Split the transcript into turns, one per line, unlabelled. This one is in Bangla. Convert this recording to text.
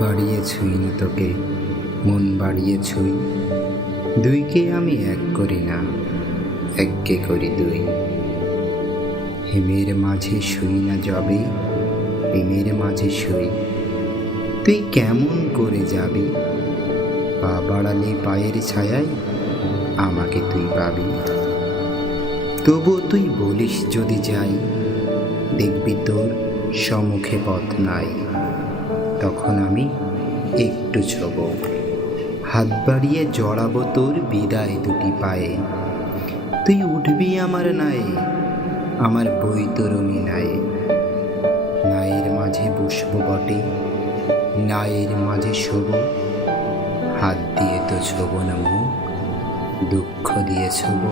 বাড়িয়ে ছুঁইনি তোকে, মন বাড়িয়ে ছুঁই। দুইকে আমি এক করি না, এককে করি দুই। হেমের মাঝে শুই না যবে, প্রেমের মাঝে শুই। তুই কেমন করে যাবি? পা বাড়ালে পায়ের ছায়ায় আমাকে তুই পাবি। তবু তুই বলিস যদি যাই, দেখবি তোর সম্মুখে পথ নাই। তখন আমি একটু ছোব। হাত বাড়িয়ে জড়াবো তোর বিদায় দুটি পায়ে। তুই উঠবি আমার নায়ে, আমার বৈতরণী নায়ে। নায়ের মাঝে বসবো বটে, নায়ের মাঝে শোব। হাত দিয়ে তো ছোব না মুখ, দুঃখ দিয়ে ছোব।